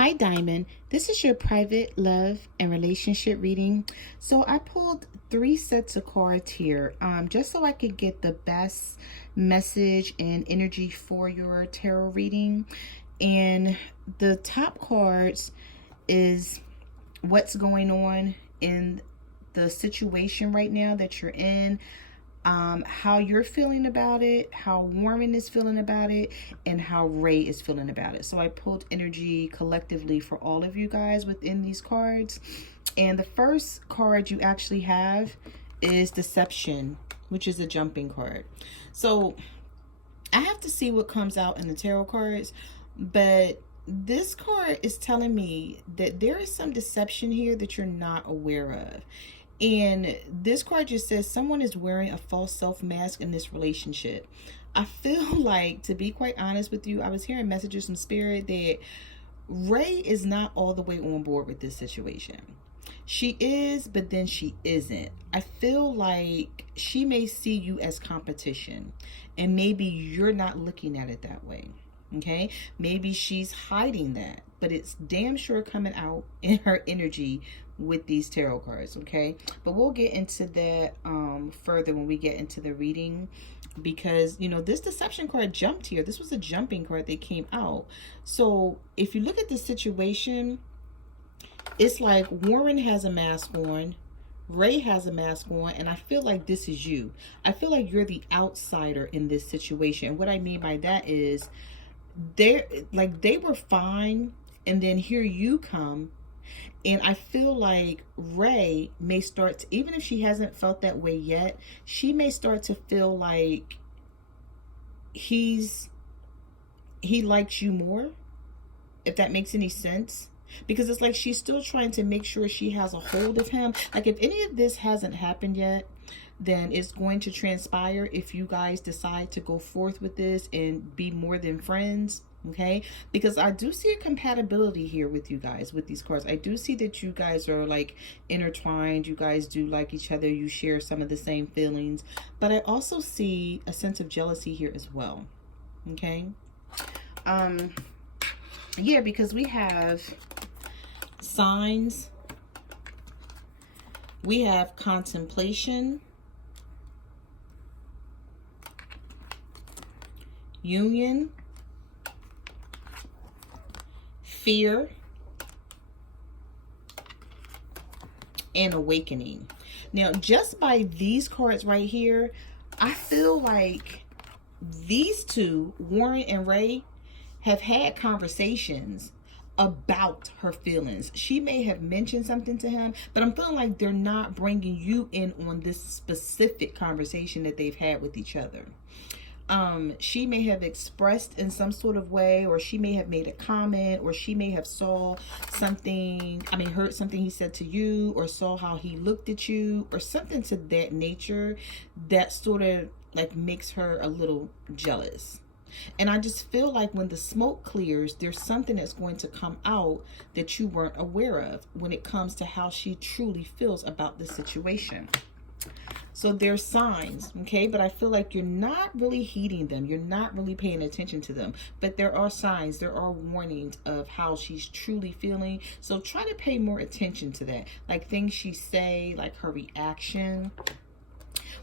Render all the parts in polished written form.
Hi, Diamond. This is your private love and relationship reading. So I pulled 3 sets of cards here just so I could get the best message and energy for your tarot reading. And the top cards is what's going on in the situation right now that you're in, how you're feeling about it, how Warren is feeling about it, and how Ray is feeling about it. So I pulled energy collectively for all of you guys within these cards. And the first card you actually have is Deception, which is a jumping card. So I have to see what comes out in the tarot cards, but this card is telling me that there is some deception here that you're not aware of. And this card just says someone is wearing a false self mask in this relationship. I feel like, to be quite honest with you, I was hearing messages from Spirit that Ray is not all the way on board with this situation. She is, but then she isn't. I feel like she may see you as competition, and maybe you're not looking at it that way. Okay, maybe she's hiding that, but it's damn sure coming out in her energy with these tarot cards. Okay, but we'll get into that further when we get into the reading, because you know this deception card jumped here. This was a jumping card that came out. So if you look at the situation, it's like Warren has a mask on, Ray has a mask on, and I feel like this is you. I feel like you're the outsider in this situation. And what I mean by that is they were fine, and then here you come. And I feel like Ray may start to, even if she hasn't felt that way yet, she may start to feel like he likes you more, if that makes any sense. Because it's like she's still trying to make sure she has a hold of him. Like if any of this hasn't happened yet, then it's going to transpire if you guys decide to go forth with this and be more than friends. Okay, because I do see a compatibility here with you guys with these cards. I do see that you guys are like intertwined. You guys do like each other. You share some of the same feelings, but I also see a sense of jealousy here as well. Okay, yeah, because we have signs, we have contemplation, union, fear, and awakening. Now, just by these cards right here, I feel like these two, Warren and Ray, have had conversations about her feelings. She may have mentioned something to him, but I'm feeling like they're not bringing you in on this specific conversation that they've had with each other. She may have expressed in some sort of way, or she may have made a comment, or she may have saw something, heard something he said to you, or saw how he looked at you, or something to that nature that sort of like makes her a little jealous. And I just feel like when the smoke clears, there's something that's going to come out that you weren't aware of when it comes to how she truly feels about the situation. So there's signs, okay? But I feel like you're not really heeding them. You're not really paying attention to them. But there are signs, there are warnings of how she's truly feeling. So try to pay more attention to that. Like things she say, like her reaction.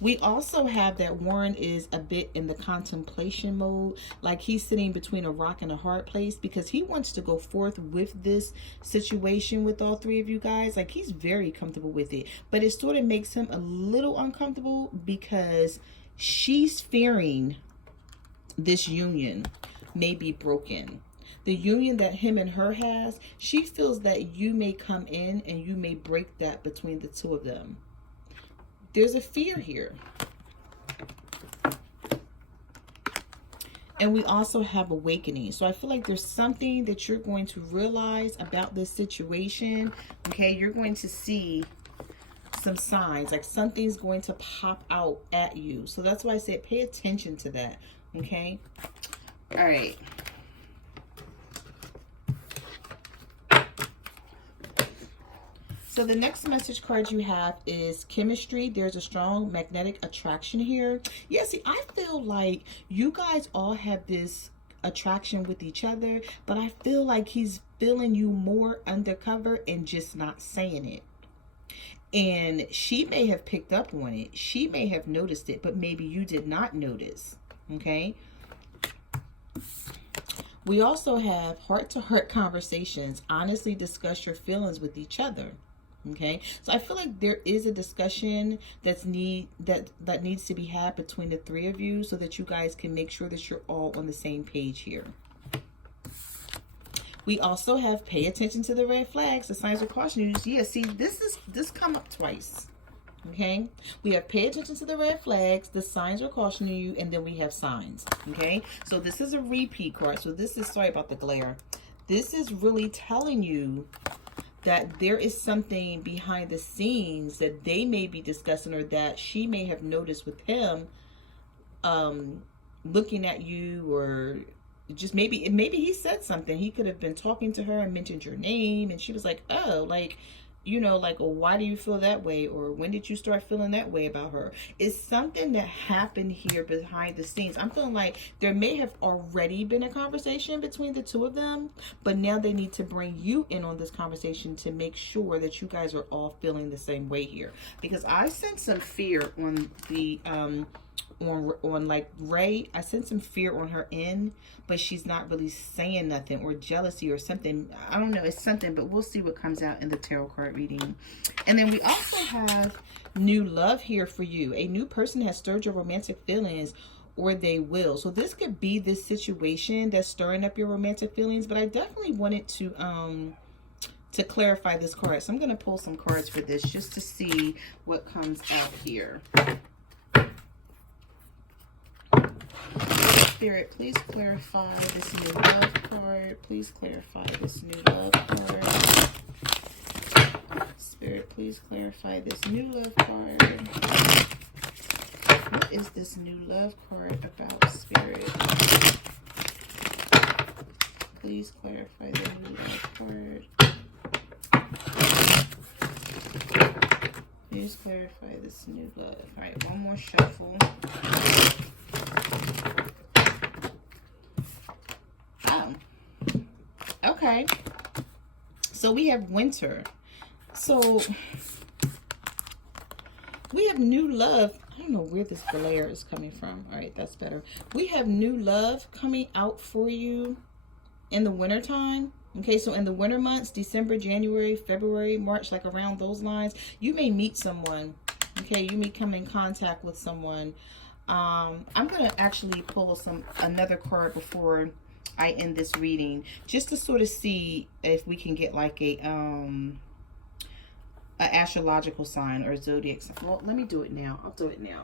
We also have that Warren is a bit in the contemplation mode, like he's sitting between a rock and a hard place, because he wants to go forth with this situation with all three of you guys. Like he's very comfortable with it, but it sort of makes him a little uncomfortable because she's fearing this union may be broken. The union that him and her has, she feels that you may come in and you may break that between the two of them. There's a fear here. And we also have awakening. So I feel like there's something that you're going to realize about this situation. Okay, you're going to see some signs, like something's going to pop out at you. So that's why I said pay attention to that. Okay. All right. So the next message card you have is chemistry. There's a strong magnetic attraction here. Yeah, see, I feel like you guys all have this attraction with each other, but I feel like he's feeling you more undercover and just not saying it. And she may have picked up on it. She may have noticed it, but maybe you did not notice. Okay. We also have heart-to-heart conversations. Honestly discuss your feelings with each other. Okay, so I feel like there is a discussion that needs to be had between the three of you, so that you guys can make sure that you're all on the same page here. We also have pay attention to the red flags, the signs of caution. Yeah, see, this come up twice. Okay, we have pay attention to the red flags, the signs are cautioning you, and then we have signs. Okay, so this is a repeat card. So this is, sorry about the glare. This is really telling you that there is something behind the scenes that they may be discussing, or that she may have noticed with him, looking at you, or just maybe he said something. He could have been talking to her and mentioned your name, and she was like, oh, like, you know, like, oh, why do you feel that way? Or when did you start feeling that way about her? It's something that happened here behind the scenes. I'm feeling like there may have already been a conversation between the two of them, but now they need to bring you in on this conversation to make sure that you guys are all feeling the same way here. Because I sense some fear on the, on like Ray. I sense some fear on her end, but she's not really saying nothing, or jealousy or something. I don't know, it's something, but we'll see what comes out in the tarot card reading. And then we also have new love here for you. A new person has stirred your romantic feelings, or they will. So this could be this situation that's stirring up your romantic feelings, but I definitely wanted to clarify this card. So I'm going to pull some cards for this just to see what comes out here. Spirit, please clarify this new love card. Please clarify this new love card. Spirit, please clarify this new love card. What is this new love card about, Spirit? Please clarify the new love card. Please clarify this new love. All right, one more shuffle. Okay, so we have winter. So we have new love. I don't know where this glare is coming from. All right, that's better. We have new love coming out for you in the winter time. Okay, so in the winter months, December, January, February, March, like around those lines, you may meet someone. Okay, you may come in contact with someone. I'm gonna actually pull another card before I end this reading, just to sort of see if we can get like a astrological sign or zodiac sign. Well, let me do it now. I'll do it now,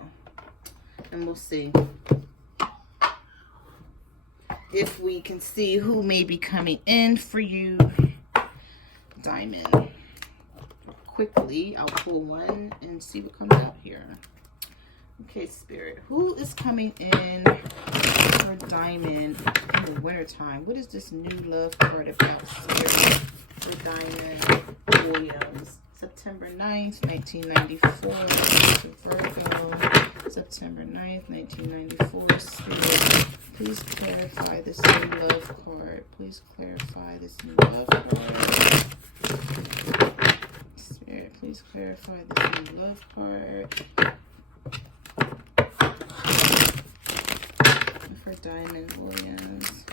and we'll see if we can see who may be coming in for you. Diamond. Quickly, I'll pull one and see what comes out here. Okay, Spirit, who is coming in for Diamond in the wintertime? What is this new love card about, Spirit, for Diamond Williams? September 9th, 1994. Virgo. September 9th, 1994. Spirit, please clarify this new love card. Please clarify this new love card. Spirit, please clarify this new love card. For Diamond Williams,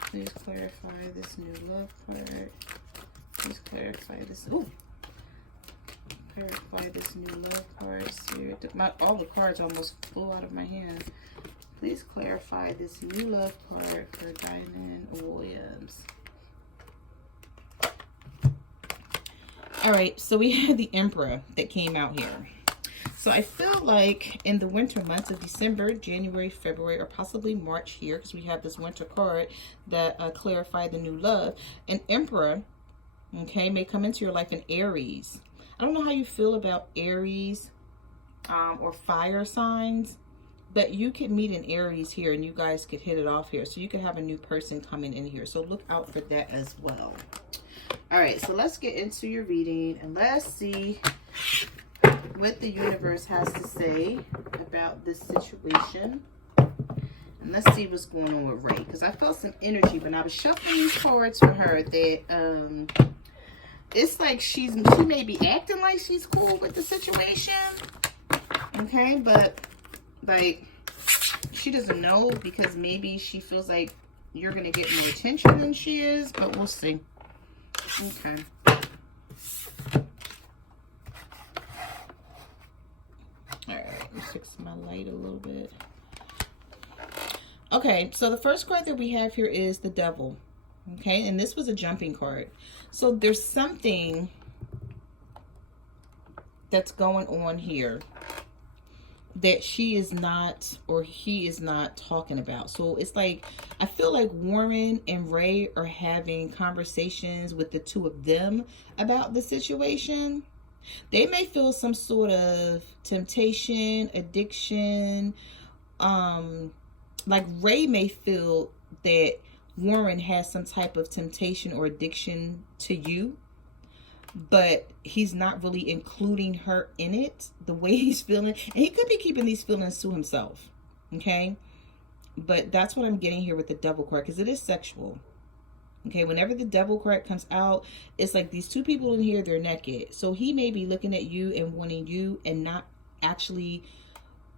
please clarify this new love card. Please clarify this. Ooh, clarify this new love card. Spirit, all the cards almost flew out of my hand. Please clarify this new love card for Diamond Williams. All right, so we had the Emperor that came out here. So I feel like in the winter months of December, January, February, or possibly March here, because we have this winter card that clarified the new love, an Emperor, okay, may come into your life in Aries. I don't know how you feel about Aries or fire signs, but you could meet an Aries here and you guys could hit it off here. So you could have a new person coming in here. So look out for that as well. All right, so let's get into your reading and let's see what the universe has to say about this situation. And Let's see what's going on with Ray, because I felt some energy when I was shuffling these cards for her that it's like she may be acting like she's cool with the situation, okay, but like she doesn't know, because maybe she feels like you're gonna get more attention than she is, but we'll see. Okay. All right, let me fix my light a little bit. Okay, so the first card that we have here is the Devil. Okay, and this was a jumping card. So there's something that's going on here that she is not, or he is not talking about. So it's like, I feel like Warren and Ray are having conversations with the two of them about the situation. They may feel some sort of temptation, addiction. Like Ray may feel that Warren has some type of temptation or addiction to you, but he's not really including her in it the way he's feeling. And he could be keeping these feelings to himself, okay? But that's what I'm getting here with the Devil card, because it is sexual. Okay, whenever the Devil card comes out, it's like these two people in here, they're naked. So he may be looking at you and wanting you and not actually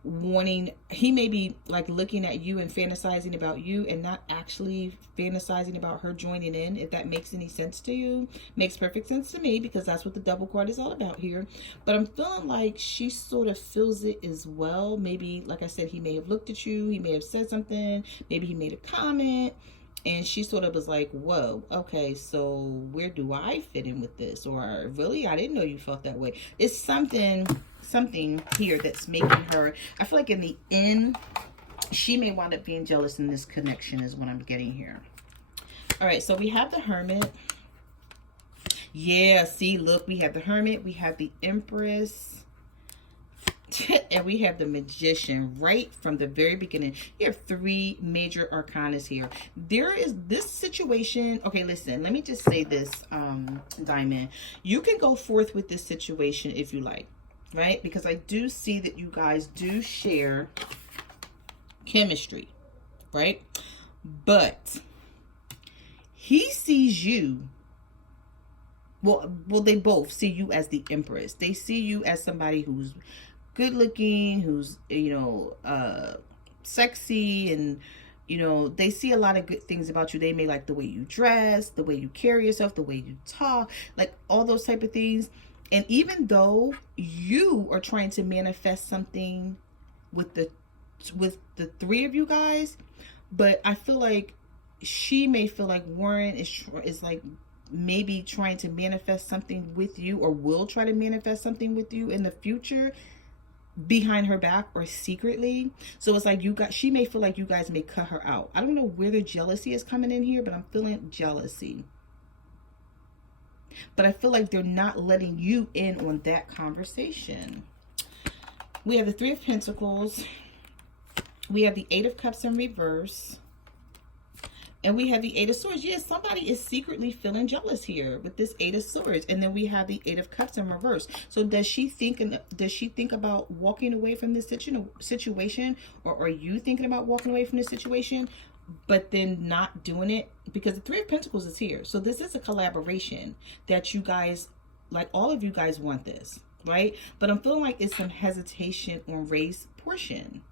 wanting, he may be like looking at you and fantasizing about you and not actually fantasizing about her joining in, if that makes any sense to you. Makes perfect sense to me, because that's what the Devil card is all about here. But I'm feeling like she sort of feels it as well. Maybe, like I said, he may have looked at you, he may have said something, maybe he made a comment, and she sort of was like, whoa, okay, so where do I fit in with this? Or really, I didn't know you felt that way. It's something here that's making her, I feel like in the end, she may wind up being jealous in this connection, is what I'm getting here. All right, so we have the Hermit. Yeah, see, look, we have the Hermit, we have the Empress, and we have the Magician right from the very beginning. You have three major arcanas here. There is this situation. Okay, listen, let me just say this, Diamond. You can go forth with this situation if you like, right? Because I do see that you guys do share chemistry, right? But he sees you, well, they both see you as the Empress. They see you as somebody who's good looking, who's, you know, sexy, and, you know, they see a lot of good things about you. They may like the way you dress, the way you carry yourself, the way you talk, like all those type of things. And even though you are trying to manifest something with the three of you guys, but I feel like she may feel like Warren is like maybe trying to manifest something with you, or will try to manifest something with you in the future, behind her back or secretly. So it's like she may feel like you guys may cut her out. I don't know where the jealousy is coming in here, but I'm feeling jealousy. But I feel like they're not letting you in on that conversation. We have the Three of Pentacles. We have the Eight of Cups in reverse. And we have the Eight of Swords. Yes, somebody is secretly feeling jealous here with this Eight of Swords. And then we have the Eight of Cups in reverse. So does she think about walking away from this situation? Or are you thinking about walking away from this situation, but then not doing it? Because the Three of Pentacles is here. So this is a collaboration that you guys, like all of you guys want this, right? But I'm feeling like it's some hesitation on Ray's portion.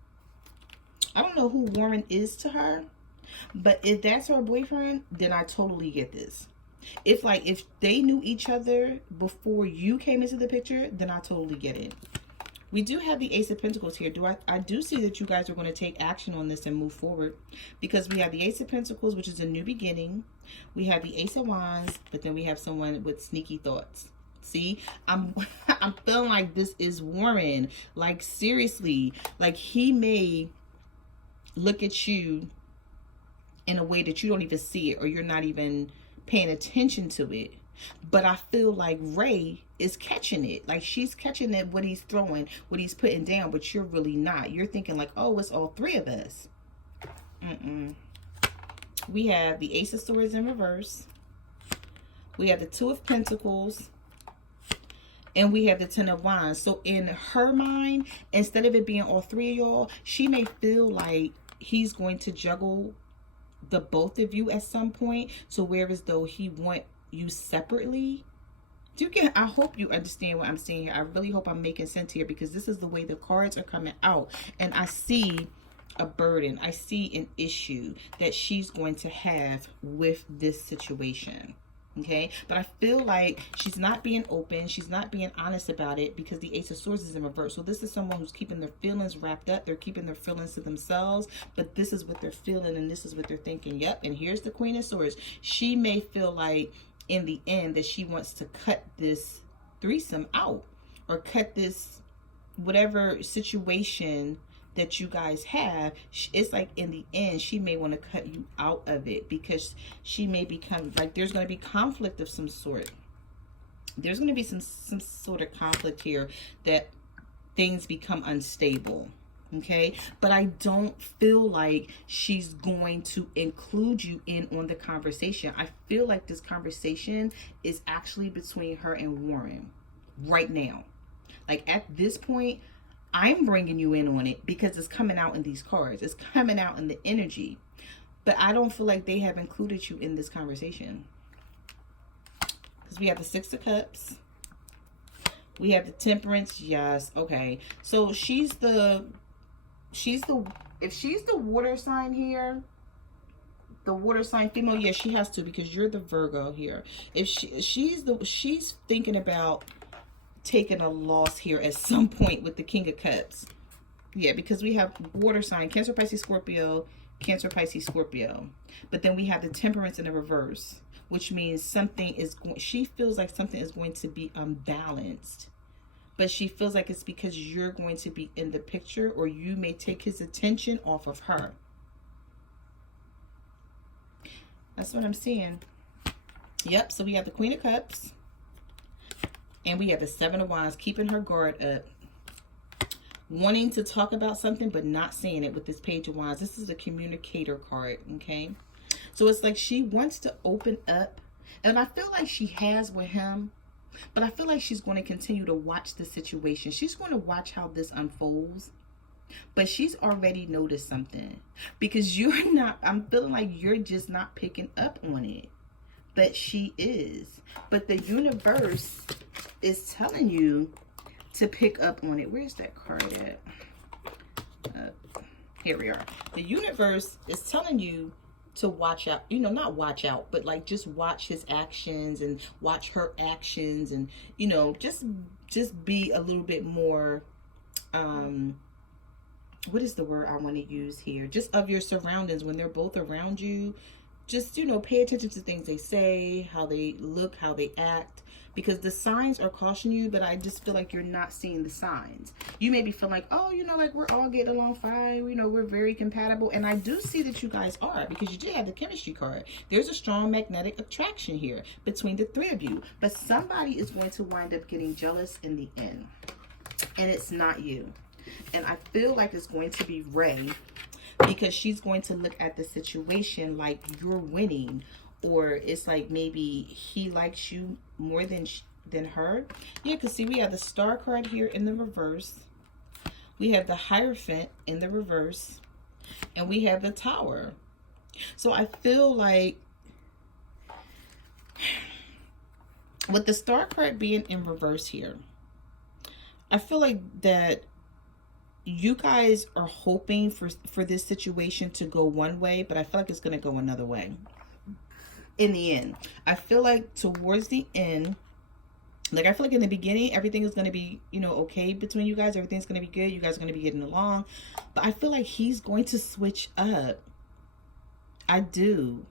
I don't know who Warren is to her. But if that's her boyfriend, then I totally get this. If they knew each other before you came into the picture, then I totally get it. We do have the Ace of Pentacles here. I do see that you guys are going to take action on this and move forward, because we have the Ace of Pentacles, which is a new beginning. We have the Ace of Wands, but then we have someone with sneaky thoughts. See, I'm feeling like this is Warren. Like, seriously, like he may look at you in a way that you don't even see it, or you're not even paying attention to it. But I feel like Ray is catching it. Like she's catching it, what he's throwing, what he's putting down, but you're really not. You're thinking like, oh, it's all three of us. We have the Ace of Swords in reverse. We have the Two of Pentacles. And we have the Ten of Wands. So in her mind, instead of it being all three of y'all, she may feel like he's going to juggle the both of you at some point. So whereas though he want you separately, I hope you understand what I'm saying here. I really hope I'm making sense here, because this is the way the cards are coming out. And I see a burden. I see an issue that she's going to have with this situation. Okay, but I feel like she's not being open. She's not being honest about it, because the Ace of Swords is in reverse. So this is someone who's keeping their feelings wrapped up. They're keeping their feelings to themselves, but this is what they're feeling and this is what they're thinking. Yep, and here's the Queen of Swords. She may feel like in the end that she wants to cut this threesome out, or cut this whatever situation that you guys have. It's like in the end she may want to cut you out of it, because she may become like, there's going to be conflict of some sort. There's going to be some sort of conflict here, that things become unstable. Okay, but I don't feel like she's going to include you in on the conversation. I feel like this conversation is actually between her and Warren right now. Like at this point, I'm bringing you in on it because it's coming out in these cards. It's coming out in the energy. But I don't feel like they have included you in this conversation. Because we have the Six of Cups. We have the Temperance. Yes. Okay. So if she's the water sign here, the water sign female, yeah, she has to, because you're the Virgo here. If she's thinking about taking a loss here at some point with the King of Cups. Yeah, because we have water sign, Cancer, Pisces, Scorpio, Cancer, Pisces, Scorpio. But then we have the Temperance in the reverse, which means something is going, she feels like something is going to be unbalanced. But she feels like it's because you're going to be in the picture, or you may take his attention off of her. That's what I'm seeing. Yep, so we have the Queen of Cups. And we have the Seven of Wands, keeping her guard up. Wanting to talk about something, but not saying it with this Page of Wands. This is a communicator card, okay? So it's like she wants to open up. And I feel like she has with him. But I feel like she's going to continue to watch the situation. She's going to watch how this unfolds. But she's already noticed something. Because you're not, I'm feeling like you're just not picking up on it. But she is. But the universe is telling you to pick up on it. Where's that card at? Here we are. The universe is telling you to watch out. You know, not watch out, but like just watch his actions and watch her actions, and you know, just be a little bit more what is the word I want to use here? Just of your surroundings when they're both around you. Just, you know, pay attention to things they say, how they look, how they act. Because the signs are cautioning you, but I just feel like you're not seeing the signs. You may be feeling like, oh, you know, like we're all getting along fine. You know, we're very compatible. And I do see that you guys are, because you did have the chemistry card. There's a strong magnetic attraction here between the three of you. But somebody is going to wind up getting jealous in the end. And it's not you. And I feel like it's going to be Ray, because she's going to look at the situation like you're winning, or it's like maybe he likes you more than her. Yeah, because see, we have the Star card here in the reverse. We have the Hierophant in the reverse. And we have the Tower. So I feel like with the Star card being in reverse here, I feel like that you guys are hoping for this situation to go one way, but I feel like it's going to go another way in the end. I feel like towards the end, like I feel like in the beginning, everything is going to be, you know, okay between you guys. Everything's going to be good. You guys are going to be getting along. But I feel like he's going to switch up. I do.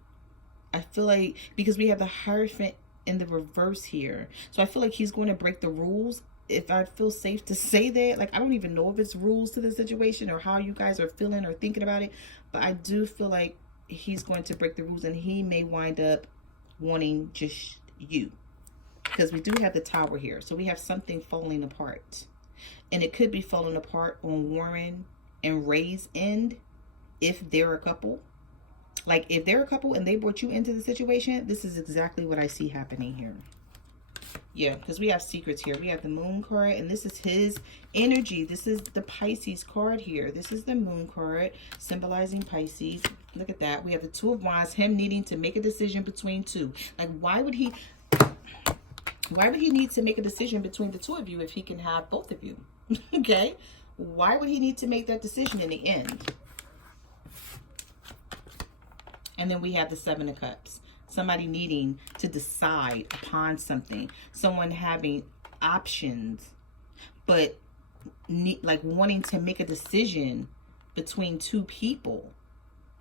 I feel like, because we have the Hierophant in the reverse here. So I feel like he's going to break the rules. If I feel safe to say that, like, I don't even know if it's rules to the situation or how you guys are feeling or thinking about it, but I do feel like he's going to break the rules, and he may wind up wanting just you, because we do have the Tower here. So we have something falling apart, and it could be falling apart on Warren and Ray's end if they're a couple. Like if they're a couple and they brought you into the situation, this is exactly what I see happening here. Yeah, because we have secrets here. We have the moon card, and this is his energy. This is the Pisces card here. This is the moon card, symbolizing Pisces. Look at that. We have the Two of Wands, him needing to make a decision between two. Like, why would he need to make a decision between the two of you if he can have both of you? Okay? Why would he need to make that decision in the end? And then we have the Seven of Cups. Somebody needing to decide upon something. Someone having options, but like wanting to make a decision between two people.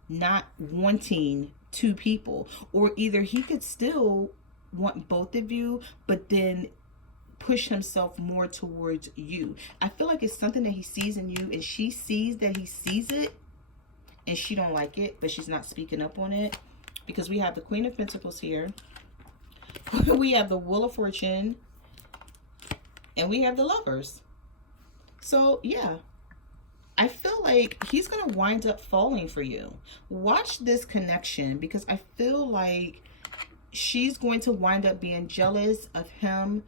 Not wanting two people. Or either he could still want both of you, but then push himself more towards you. I feel like it's something that he sees in you, and she sees that he sees it, and she don't like it, but she's not speaking up on it. Because we have the Queen of Pentacles here. We have the Wheel of Fortune. And we have the Lovers. So, yeah. I feel like he's going to wind up falling for you. Watch this connection, because I feel like she's going to wind up being jealous of him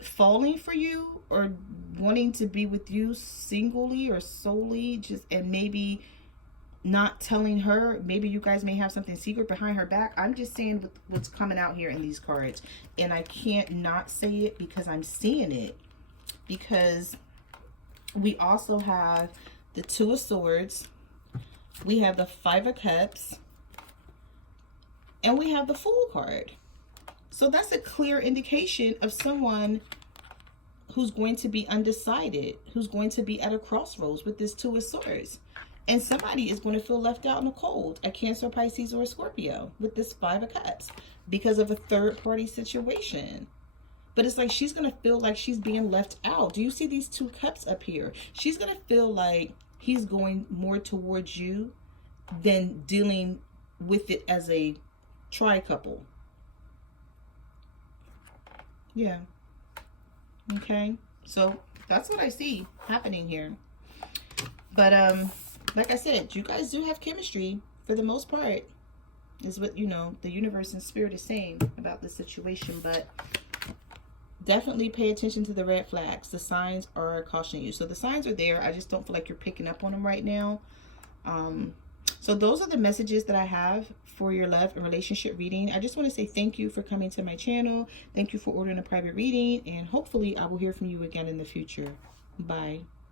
falling for you, or wanting to be with you singly or solely, and maybe not telling her. Maybe you guys may have something secret behind her back. I'm just saying what's coming out here in these cards, and I can't not say it because I'm seeing it. Because we also have the Two of Swords, we have the Five of Cups, and we have the Fool card. So that's a clear indication of someone who's going to be undecided, who's going to be at a crossroads with this Two of Swords. And somebody is going to feel left out in the cold, a Cancer, Pisces, or a Scorpio, with this Five of Cups, because of a third-party situation. But it's like she's going to feel like she's being left out. Do you see these two cups up here? She's going to feel like he's going more towards you than dealing with it as a tri-couple. Yeah. Okay. So that's what I see happening here. But, like I said, you guys do have chemistry for the most part, is what, you know, the universe and spirit is saying about the situation. But definitely pay attention to the red flags. The signs are cautioning you. So the signs are there. I just don't feel like you're picking up on them right now. So those are the messages that I have for your love and relationship reading. I just want to say thank you for coming to my channel. Thank you for ordering a private reading. And hopefully I will hear from you again in the future. Bye.